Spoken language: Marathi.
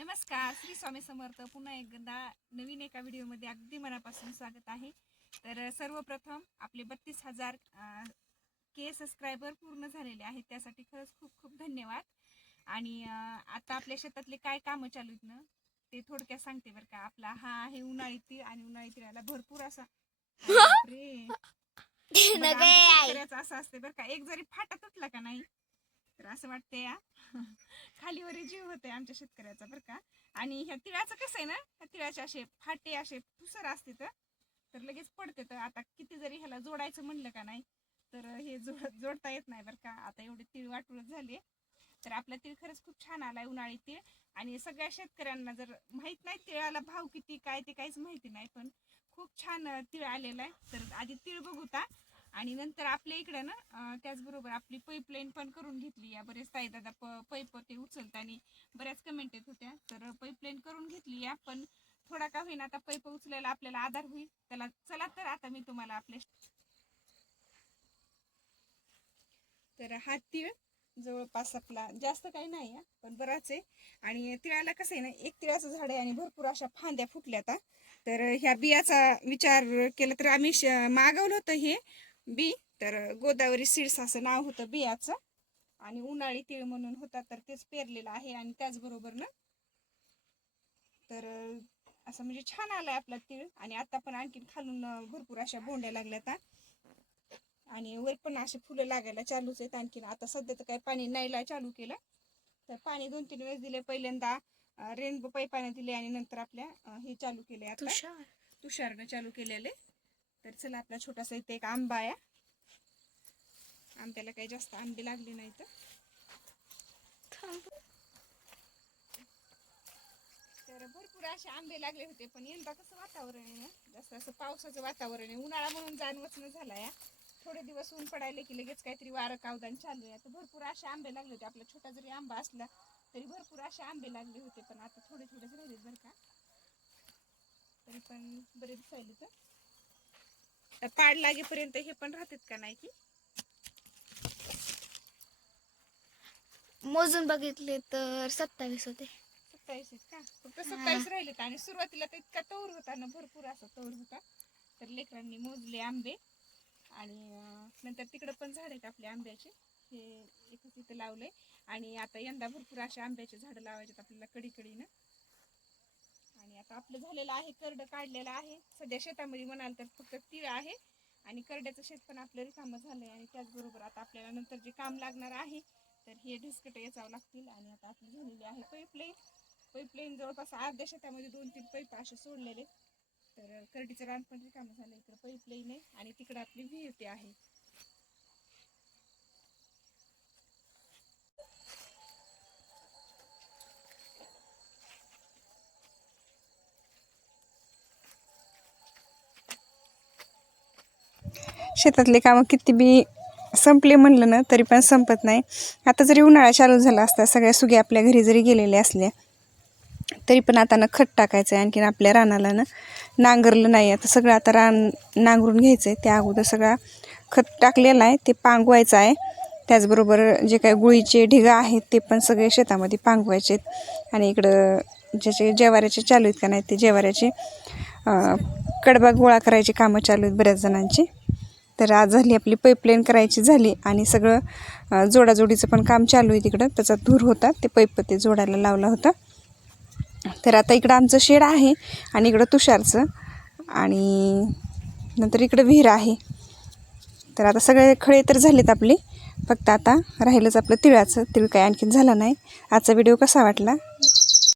नमस्कार, श्री स्वामी समर्थ. पुन्हा एकदा नवीन एका व्हिडिओमध्ये अगदी मनापासून स्वागत आहे. तर सर्वप्रथम आपले 32,000 के सबस्क्रायबर पूर्ण झालेले आहेत, त्यासाठी खरंच खूप खूप धन्यवाद. आणि आता आपल्या शेतातले काय कामं चालू आहेत ना ते थोडक्यात सांगते बरं का. आपला हा आहे उन्हाळी तीळ आणि उन्हाळी तिळाला भरपूर असा शेतकऱ्याचा असं असते बरं का. एक जरी फाटा तुटला का नाही तर असं वाटते या खालीवर जीव होते आमच्या शेतकऱ्याचा बरं का. आणि ह्या तिळाचं कसं आहे ना, ह्या तिळाचे असे फाटे असे पुसर असते तर लगेच पडते. तर आता किती जरी ह्याला जोडायचं म्हणलं का नाही तर हे जोडता येत नाही बरं का. आता एवढे तीळ वाटूळच झाले. तर आपला तीळ खरंच खूप छान आलाय उन्हाळी तीळ. आणि सगळ्या शेतकऱ्यांना जर माहित नाही तिळाला भाव किती काय ते काहीच माहिती नाही, पण खूप छान तीळ आलेला आहे. तर आधी तीळ बघूता आणि नंतर आपल्या इकडे ना त्याचबरोबर आपली पाईपलाईन पण करून घेतली. या बरेच ताई दादा पाईप ते उचलताना बऱ्याच कमेंट येत होत्या, तर पाईपलाईन करून घेतली या. पण थोडा का होईना आता पाईप उचलायला आपल्याला आधार होईल त्याला. चला तर आता मी तुम्हाला आपल्या तर हा तीळ जवळपास आपला जास्त काही नाही पण बराच आहे. आणि तिळाला कसं आहे ना, एक तिळाचं झाड आहे आणि भरपूर अशा फांद्या फुटल्यात. तर ह्या बियाचा विचार केला तर आम्ही मागवलं होतं हे बी. तर गोदावरी सीड्स असं नाव होतं बियाचं आणि उन्हाळी तीळ म्हणून होता, तर तेच पेरलेलं आहे. आणि त्याचबरोबर ना तर असं म्हणजे छान आलाय आपला तीळ. आणि आता पण आणखीन खालून भरपूर अशा बोंड्या लागल्यात आणि वर पण असे फुलं लागायला चालूच आहेत. आणखीन आता सध्या तर काही पाणी नाहीला चालू केलं, तर पाणी 2-3 वेळेस दिले. पहिल्यांदा रेनबो पाईपाने दिले आणि नंतर आपल्या हे चालू केले, आता तुषारनं चालू केलेले. तर चला, आपला छोटासा इथे एक आंबा आहे. आंब्याला काही जास्त आंबे लागले नाही तर भरपूर असे आंबे लागले होते. पण यंदा कसं वातावरण आहे ना, जास्त असं पावसाचं वातावरण आहे. उन्हाळा म्हणून जाणवच न झाला या. थोडे दिवस ऊन पडायला की लगेच काहीतरी वारं कावदान चालू आहे. तर भरपूर असे आंबे लागले होते. आपला छोटा जरी आंबा असला तरी भरपूर असे आंबे लागले होते. पण आता थोडे थोडेच राहिले बरं का, तरी पण बरे दिसायले. तर पाड लागेपर्यंत हे पण राहतात का नाही की मोजून बघितले तर 27 होते. 27 का? फक्त 27 राहिलेत. आणि सुरुवातीला तर इतका तौर होता ना, भरपूर असा तौर होता. तर लेकरांनी मोजले आंबे. आणि नंतर तिकडं पण झाड आहेत आपले आंब्याचे, हे एकच इथं लावलंय. आणि आता यंदा भरपूर अशा आंब्याचे झाडं लावायचे आपल्याला कडीकडीनं. आणि आता आपलं झालेलं आहे, करडं काढलेलं आहे. सध्या शेतामध्ये म्हणाल तर फक्त तीळ आहे आणि करड्याचं शेत पण आपलं रिकामं झालंय. आणि त्याचबरोबर आता आपल्याला नंतर जे काम लागणार आहे तर हे ढिसकट याचावं लागतील. आणि आता आपली झालेली आहे पाईपलाईन जवळपास अर्ध्या शेतामध्ये 2-3 पाईप असे सोडलेले. तर करडीचं रान पण रिकामं झालं. इकडं पाईपलाईन आहे आणि तिकडं आपली विहीर आहे. शेतातले कामं किती बी संपले म्हणलं ना तरी पण संपत नाही. आता जरी उन्हाळा चालू झाला असता, सगळ्या सुगी आपल्या घरी जरी गेलेल्या असल्या तरी पण आता ना खत टाकायचं आहे. आणखीन आपल्या रानाला ना नांगरलं नाही. आता सगळं आता रान नांगरून घ्यायचं आहे. त्या अगोदर सगळा खत टाकलेला आहे ते पांगवायचं आहे. त्याचबरोबर जे काही गुळीचे ढिगा आहेत ते पण सगळे शेतामध्ये पांगवायचे आहेत. आणि इकडं ज्याचे ज्वाऱ्याचे चालू आहेत का नाही ते ज्वाऱ्याचे कडबा गोळा करायची कामं चालू आहेत बऱ्याच जणांची. तर आज झाली आपली पाईपलाईन करायची झाली आणि सगळं जोडाजोडीचं पण काम चालू आहे तिकडं. त्याचा धूर होता, ते पाईप ते जोडायला लावला होता. तर आता इकडं आमचं शेड आहे आणि इकडं तुषारचं आणि नंतर इकडं विहीर आहे. तर आता सगळे खळे तर झालेत आपले, फक्त आता राहिलंच आपलं तिळाचं. तीळ काय आणखीन झालं नाही. आजचा व्हिडिओ कसा वाटला